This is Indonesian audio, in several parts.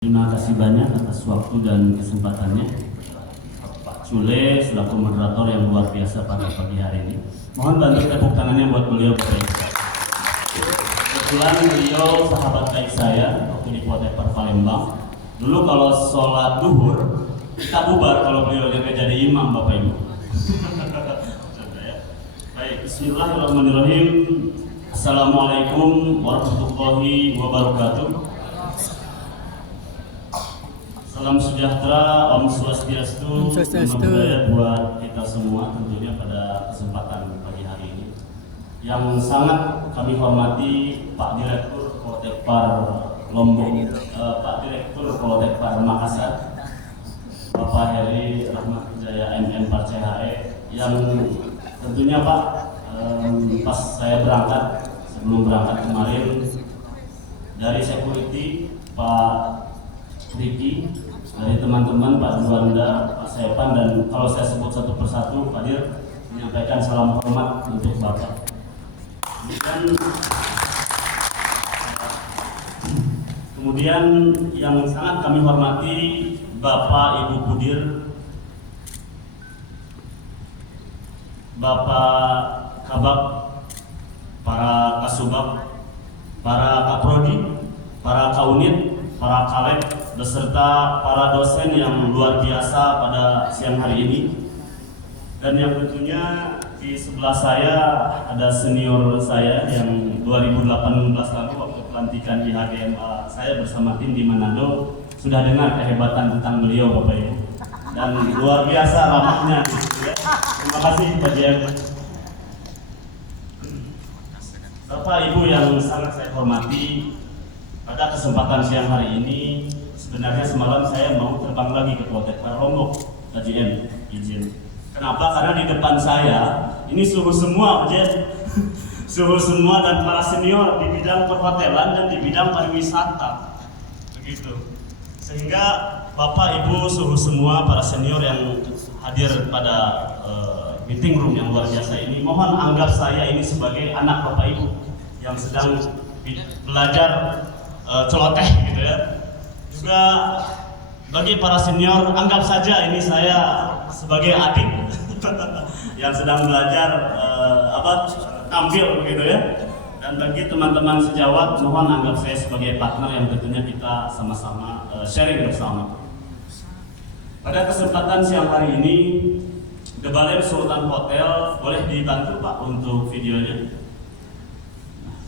Terima kasih banyak atas waktu dan kesempatannya Pak Cule selaku moderator yang luar biasa pada pagi hari ini. Mohon bantu tepuk tangannya buat beliau Bapak Ibu. Kebetulan beliau sahabat baik saya waktu di Potepar Palembang. Dulu kalau sholat duhur kita bubar kalau beliau yang jadi imam Bapak Ibu. Baik, bismillahirrahmanirrahim. Assalamualaikum warahmatullahi wabarakatuh. Salam sejahtera, Om Swastiastu, Namo Buddhaya buat kita semua tentunya pada kesempatan pagi hari ini. Yang sangat kami hormati Pak Direktur Potepar Lombok, Pak Direktur Potepar Makassar, Bapak Heri Rahmat Jaya MM Parcehae, yang tentunya Pak pas saya berangkat, sebelum berangkat kemarin dari security Pak Riki, dari teman-teman Pak Juanda, Pak Sepan, dan kalau saya sebut satu persatu, Pak Dir menyampaikan salam hormat untuk Bapak. Kemudian yang sangat kami hormati Bapak Ibu Pudir, Bapak Kabak, para Kasubag, para Kaprodi, para Kaunit, para Kaleb, beserta para dosen yang luar biasa pada siang hari ini. Dan yang tentunya di sebelah saya ada senior saya yang 2018 lalu waktu pelantikan di HGMA saya bersama tim di Manado sudah dengar kehebatan tentang beliau Bapak Ibu. Dan luar biasa ramahnya gitu ya. Terima kasih Pak JM. Bapak Ibu yang sangat saya hormati, pada kesempatan siang hari ini sebenarnya semalam saya mau terbang lagi ke Potepar Lombok, KJM izin. Kenapa? Karena di depan saya ini suhu semua, suhu semua dan para senior di bidang perhotelan dan di bidang pariwisata, begitu. Sehingga Bapak Ibu suhu semua para senior yang hadir pada meeting room yang luar biasa ini, mohon anggap saya ini sebagai anak Bapak Ibu yang sedang belajar celoteh gitu ya. Juga bagi para senior, anggap saja ini saya sebagai adik yang sedang belajar tampil begitu ya. Dan bagi teman-teman sejawat, mohon anggap saya sebagai partner yang tentunya kita sama-sama sharing bersama. Pada kesempatan siang hari ini, The Balem Sultan Hotel, boleh dibantu Pak untuk videonya.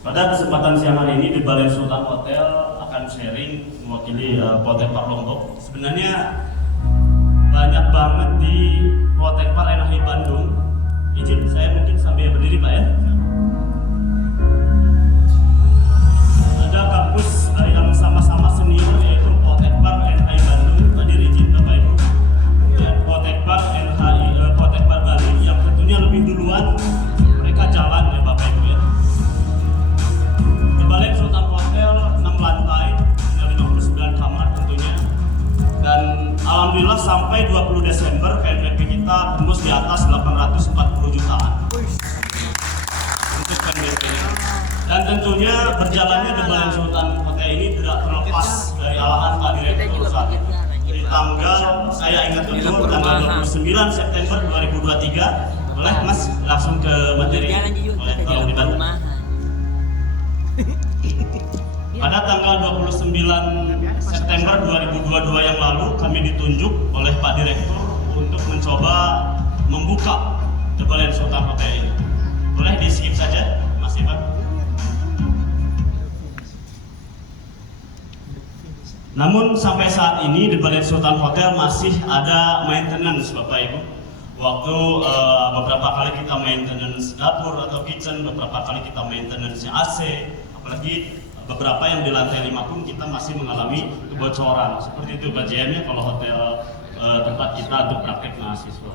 Pada kesempatan siang hari ini, The Balem Sultan Hotel akan sharing mewakili Potepar Lombok. Sebenarnya banyak banget di Potepar NHI Bandung. Izin saya mungkin sambil berdiri Pak ya. Ada kampus yang sama-sama senior yaitu Potepar NHI Bandung. Hadir izin Bapak Ibu. Dan Potepar NHI Potepar Bali yang tentunya lebih duluan mereka jalan ya Bapak Ibu ya. Di Balem Sultan Hotel 6 lantai, 59 kamar tentunya. Dan alhamdulillah sampai 20 Desember PNBP kita tembus di atas 840 jutaan untuk PNBP-nya. Dan tentunya berjalannya The Balem Sultan Hotel ini tidak terlepas dari arahan Pak Direktur saat itu. Di tanggal, saya ingat betul, tanggal 29 September 2023. Boleh Mas langsung ke materi? Boleh tolong dibantu. Pada tanggal 29 September 2022 yang lalu kami ditunjuk oleh Pak Direktur untuk mencoba membuka The Balem Sultan Hotel ini. Boleh di skip saja Mas Ivan. Namun sampai saat ini The Balem Sultan Hotel masih ada maintenance Bapak Ibu. Waktu beberapa kali kita maintenance dapur atau kitchen, beberapa kali kita maintenance AC, apalagi beberapa yang di lantai 5 pun kita masih mengalami kebocoran. Seperti itu Pak JM-nya kalau hotel tempat kita untuk praktek mahasiswa.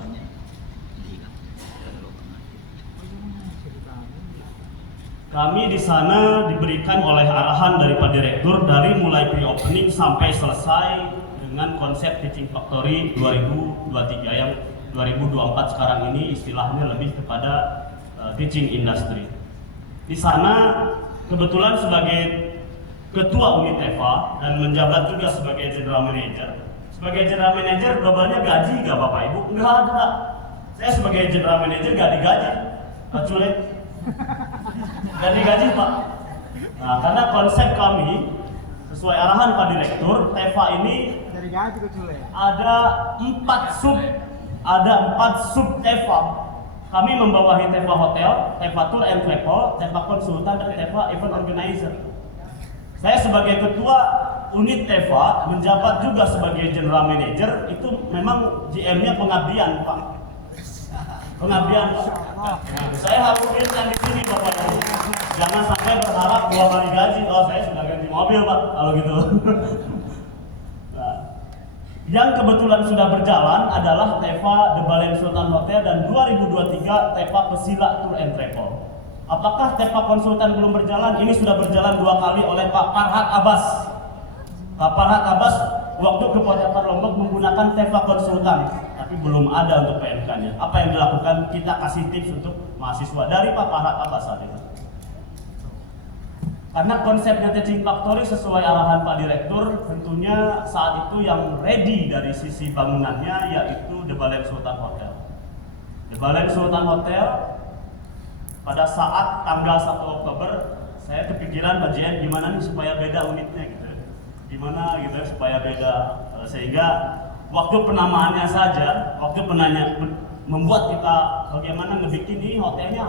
Kami di sana diberikan oleh arahan dari Pak Direktur dari mulai pre-opening sampai selesai dengan konsep Teaching Factory 2023 yang 2024 sekarang ini istilahnya lebih kepada teaching industry. Di sana kebetulan sebagai ketua unit TEVA dan menjabat juga sebagai general manager. Sebagai general manager globalnya gaji gak Bapak Ibu? Enggak ada. Saya sebagai general manager gak digaji, Pak Cule. Gak digaji Pak. Nah, karena konsep kami sesuai arahan Pak Direktur, TEVA ini dari gaji Pak Cule. ada 4 sub TEVA. Kami membawahi TEVA Hotel, TEVA Tour and Travel, TEVA Konsultan, dan TEVA Event Organizer. Saya sebagai ketua unit TEVA menjabat juga sebagai general manager. Itu memang GM-nya pengabdian Pak. Pengabdian Pak. Nah, saya harus clearkan di sini Bapak Ibu. Jangan sampai berharap 2 kali gaji. Oh, saya sudah ganti mobil Pak kalau gitu. Nah, yang kebetulan sudah berjalan adalah TEVA The Balen Sultan Hotel dan 2023 TEVA Pesila Tour and Travel. Apakah TEVA Konsultan belum berjalan? Ini sudah berjalan 2 kali oleh Pak Farhat Abbas. Pak Farhat Abbas waktu ke Poteper Lombok menggunakan TEVA Konsultan, tapi belum ada untuk PMK-nya. Apa yang dilakukan? Kita kasih tips untuk mahasiswa dari Pak Farhat Abbas saat itu. Karena konsepnya Teaching Factory sesuai arahan Pak Direktur, tentunya saat itu yang ready dari sisi bangunannya yaitu The Balen Sultan Hotel. The Balen Sultan Hotel pada saat tanggal 1 Oktober saya kepikiran Pak JN gimana nih supaya beda unitnya gitu. Gimana gitu supaya beda, sehingga waktu penamaannya saja, waktu membuat kita bagaimana ngebikin ini hotelnya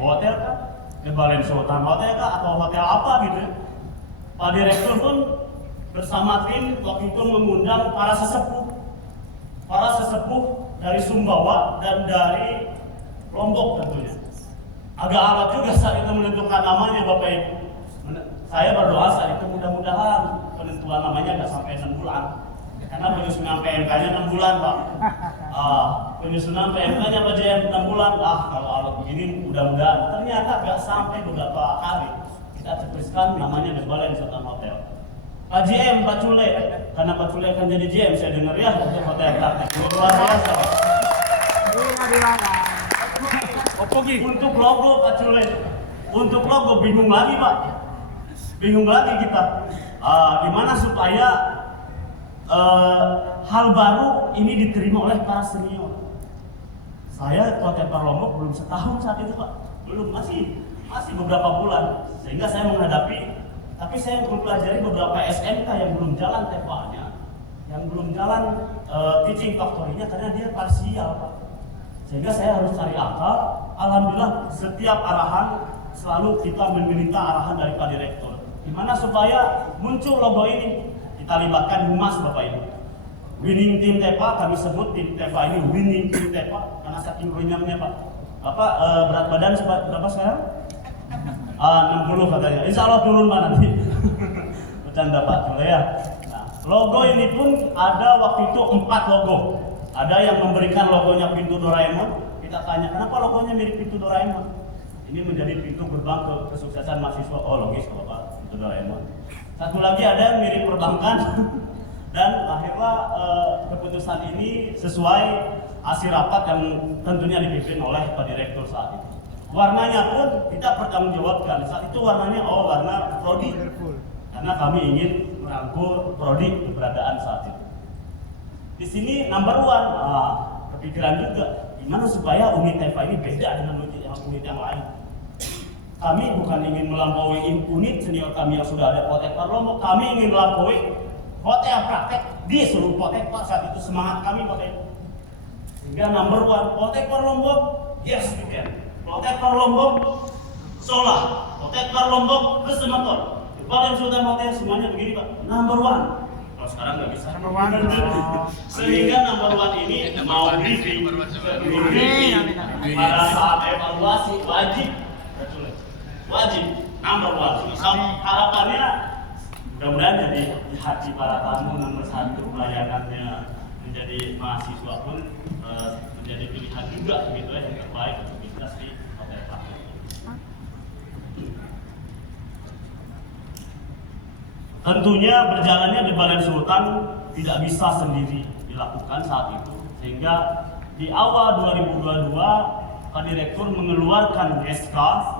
hotel kan? The Balen Sultan Hotel kah atau hotel apa gitu. Pak Direktur pun bersama tim waktu itu mengundang para sesepuh dari Sumbawa dan dari Lombok tentunya. Agak alat juga saat itu menentukan namanya Bapak Ibu. Saya berdoa saat itu mudah-mudahan penentuan namanya nggak sampai 6 bulan. Karena penyusunan PMK-nya 6 bulan Pak. Penyusunan PMK-nya Pak JM 6 bulan. Kalau alat begini mudah-mudahan. Ternyata nggak sampai beberapa hari kita cetuskan namanya The Balen Sultan Hotel. Pak JM, Pak Cule, karena Pak Cule akan jadi JM saya dengar ya untuk hotel praktek. Luar biasa Pak. Untuk logo Pak Cule, untuk logo bingung lagi Pak. Bingung lagi kita. Gimana supaya hal baru ini diterima oleh para senior. Saya Poteper Lombok belum setahun saat itu Pak, belum masih beberapa bulan, sehingga saya menghadapi. Tapi saya mempelajari beberapa SMK yang belum jalan TEVA-nya, yang belum jalan Teaching Factory-nya karena dia parsial Pak. Sehingga saya harus cari akal. Alhamdulillah setiap arahan selalu kita meminta arahan dari Pak Direktur. Gimana supaya muncul logo ini? Kita libatkan humas Bapak Ibu. Winning Team TEVA, kami sebut tim TEVA ini Winning Team TEVA karena saking renyangnya Pak. Bapak berat badan berapa sekarang? 60 katanya. Insya Allah turun Pak nanti. Bercanda Pak Cule ya. Nah, logo ini pun ada waktu itu 4 logo. Ada yang memberikan logonya pintu Doraemon. Kita tanya kenapa logonya mirip pintu Doraemon? Ini menjadi pintu gerbang ke kesuksesan mahasiswa. Oh logis kalau Pak, pintu Doraemon. Satu lagi ada yang mirip perbankan. Dan akhirnya keputusan ini sesuai hasil rapat yang tentunya dipimpin oleh Pak Direktur saat itu. Warnanya pun kita pertanggungjawabkan. Saat itu warnanya warna prodi. Karena kami ingin merangkul prodi keberadaan saat itu. Di sini number 1, kepikiran juga gimana supaya unit TEVA ini beda dengan unit yang lain. Kami bukan ingin melampaui unit senior kami yang sudah ada Poteper Lombok, kami ingin melampaui hotel praktek di seluruh Poteper saat itu semangat kami Bapak Ibu. Sehingga number 1 Poteper Lombok, yes we can. Poteper Lombok, Sola, Poteper Lombok, Kesemator, Balen Sultan Hotel semuanya begini Pak. Number 1. Kalau sekarang nggak bisa. Sehingga number 1 ini mau briefing pada saat evaluasi wajib number 1. Harapannya mudah-mudahan jadi di hati para tamu nomor 1 pelayanannya menjadi mahasiswa pun menjadi pilihan juga gitu ya yang terbaik untuk bisnis di hotel praktek. Tentunya berjalannya di Balen Sultan tidak bisa sendiri dilakukan saat itu, sehingga di awal 2022 Pak Direktur mengeluarkan SK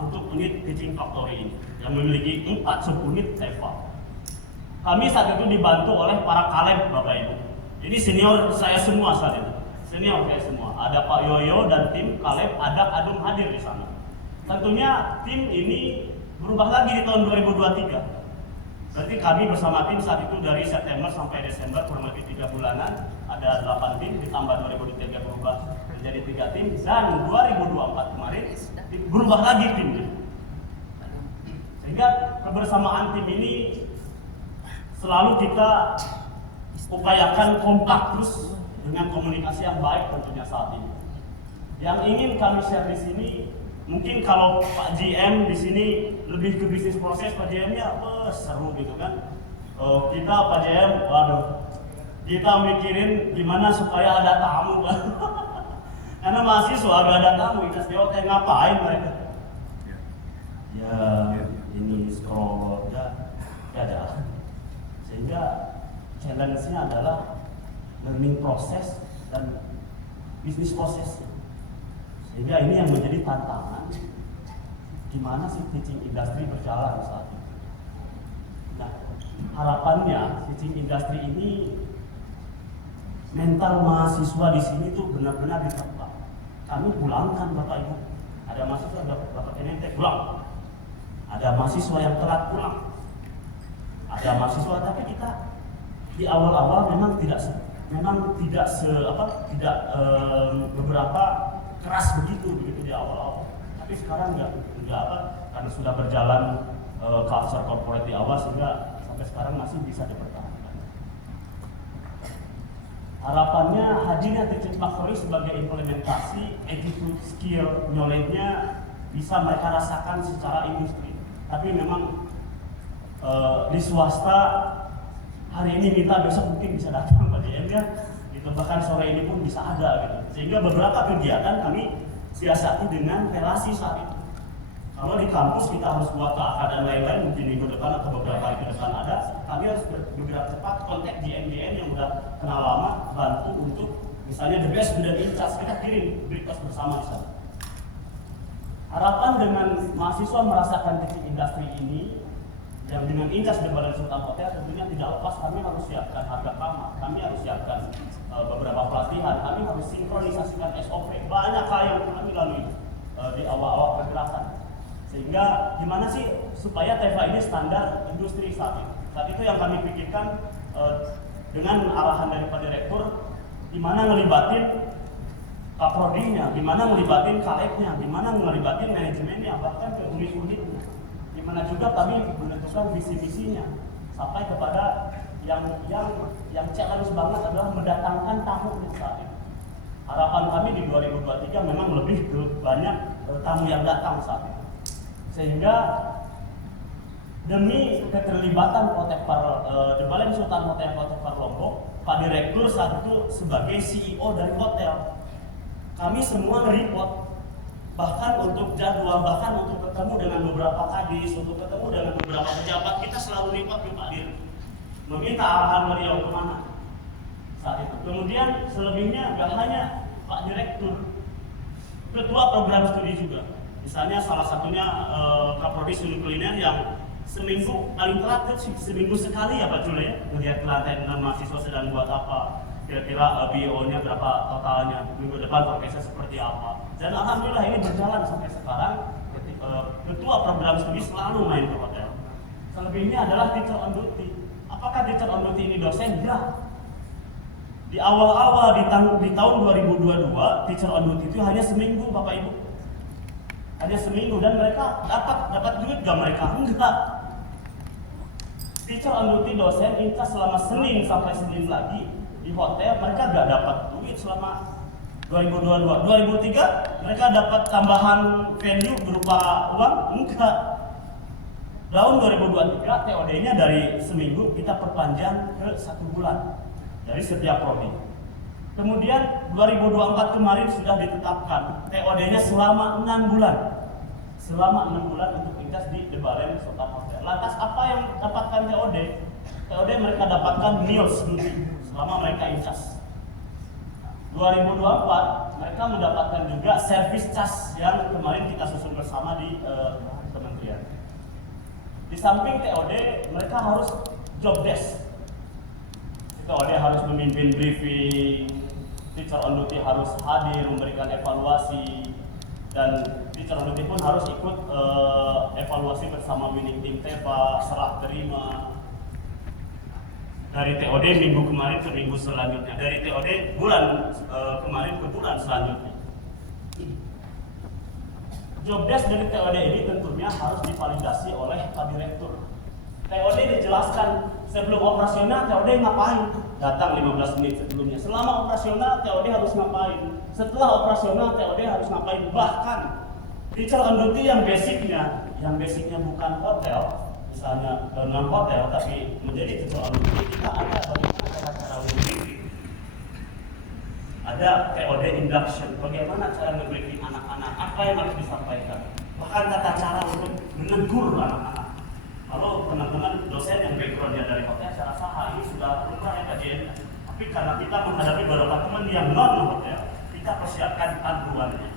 untuk unit Teaching Factory ini yang memiliki 4 subunit TEVA. Kami saat itu dibantu oleh para kaleb Bapak Ibu. Jadi senior saya semua saat itu. Senior saya semua. Ada Pak Yoyo dan tim kaleb, ada Adung hadir di sana. Tentunya tim ini berubah lagi di tahun 2023. Berarti kami bersama tim saat itu dari September sampai Desember kurang lebih 3 bulanan. Ada 8 tim, ditambah 2023 berubah menjadi 3 tim. Dan 2024 kemarin berubah lagi tim. Sehingga kebersamaan tim ini selalu kita upayakan kompak terus dengan komunikasi yang baik tentunya saat ini. Yang ingin kami share di sini, mungkin kalau Pak GM di sini lebih ke bisnis proses, Pak GM-nya seru gitu kan. Kita Pak GM, waduh, kita mikirin gimana supaya ada tamu kan. Karena mahasiswa gak ada tamu, kita kayak ngapain mereka? Ya ini scroll ya, gak ada. Sehingga challenge-nya adalah learning proses dan bisnis proses. Sehingga ini yang menjadi tantangan, gimana sih teaching industry berjalan saat ini. Nah, harapannya teaching industry ini mental mahasiswa di sini tuh benar-benar diterapkan. Kami pulangkan Bapak Ibu. Ada mahasiswa dapat NNT pulang. Ada mahasiswa yang telat pulang. Ada mahasiswa, tapi kita di awal-awal memang tidak beberapa keras begitu di awal-awal. Tapi sekarang enggak karena sudah berjalan culture corporate di awal sehingga sampai sekarang masih bisa dipertahankan. Harapannya hadirnya teaching factory sebagai implementasi attitude, skill, knowledge-nya bisa mereka rasakan secara industri. Tapi memang di swasta hari ini minta besok mungkin bisa datang Pak DM ya, gitu. Bahkan sore ini pun bisa ada gitu. Sehingga beberapa kegiatan kami siasati dengan relasi saat itu. Kalau di kampus kita harus buat KK dan lain-lain, mungkin minggu depan atau beberapa hari ke depan ada, kami harus bergerak cepat kontak GM-GM yang udah kenal lama, bantu untuk misalnya the best dan incas, kita kirim berita bersama di sana. Harapan dengan mahasiswa merasakan teaching industry ini yang dengan incas di Badan Sultan Hotel tentunya tidak lepas, kami harus siapkan harga kamar, kami harus siapkan beberapa pelatihan, kami harus sinkronisasikan SOP, banyak hal yang kami lalui di awal-awal pergerakan. Sehingga gimana sih supaya TEVA ini standar industri saat itu. Saat itu yang kami pikirkan dengan arahan dari Pak Direktur, gimana ngelibatin kaprodinya, gimana ngelibatin kaleknya, gimana ngelibatin manajemennya, bahkan ke unit-unitnya. Gimana juga kami menentukan visi-visinya sampai kepada yang challenge banget adalah mendatangkan tamu saat ini. Harapan kami di 2023 memang lebih ke banyak tamu yang datang saat ini. Sehingga demi keterlibatan Kotepar The Balen Sultan Hotel Kotepar Lombok, Pak Direktur saat itu sebagai CEO dari hotel, kami semua nge-report. Bahkan untuk jadwal, bahkan untuk ketemu dengan beberapa kadis, untuk ketemu dengan beberapa pejabat, kita selalu report ke Pak Dir, meminta arahan beliau kemana saat itu. Kemudian selebihnya gak hanya Pak Direktur, ketua program studi juga. Misalnya salah satunya Kaprodi Studi Kuliner yang seminggu paling telat seminggu sekali ya Pak Jule ya, melihat lantai dengan mahasiswa sedang buat apa, kira-kira BO-nya berapa totalnya, minggu depan forecastnya seperti apa. Dan alhamdulillah ini berjalan sampai sekarang. Ketua program studi selalu main ke hotel. Selebihnya adalah teacher on duty. Apakah teacher on duty ini dosen? Ya. Di awal-awal di tahun 2022 teacher on duty itu hanya seminggu Bapak Ibu. Hanya seminggu, dan mereka dapat duit gak mereka? Enggak. Teacher on duty dosen incas selama Senin sampai Senin lagi di hotel, mereka gak dapat duit selama 2022. 2003 mereka dapat tambahan value berupa uang? Enggak. Tahun 2023 TOD-nya dari seminggu kita perpanjang ke 1 bulan dari setiap prodi. Kemudian 2024 kemarin sudah ditetapkan TOD-nya selama 6 bulan. Selama 6 bulan untuk incas di The Balen Sultan Hotel. Lantas apa yang dapatkan TOD? TOD mereka dapatkan meals selama mereka incas. 2024 mereka mendapatkan juga service charge yang kemarin kita susun bersama di kementerian. Di samping TOD, mereka harus job desk. TOD harus memimpin briefing, teacher on duty harus hadir memberikan evaluasi, dan teacher on duty pun harus ikut evaluasi bersama winning team TEPA, serah terima. Dari TOD minggu kemarin ke minggu selanjutnya, dari TOD bulan kemarin ke bulan selanjutnya. Job desk dari TOD ini tentunya harus divalidasi oleh Pak Direktur. TOD dijelaskan sebelum operasional TOD ngapain, datang 15 menit sebelumnya. Selama operasional TOD harus ngapain, setelah operasional TOD harus ngapain. Bahkan teacher on duty yang basicnya bukan hotel, misalnya non hotel tapi menjadi teacher on duty, kita ada bagaimana cara briefing. Ada TOD induction, bagaimana cara nge-briefing anak-anak, apa yang harus disampaikan, bahkan tata cara untuk menegur anak-anak. Kalau teman-teman dosen yang backgroundnya dari hotel, saya rasa hal ini sudah lumrah ya kajiannya. Tapi karena kita menghadapi beberapa teman yang non hotel, kita persiapkan panduannya.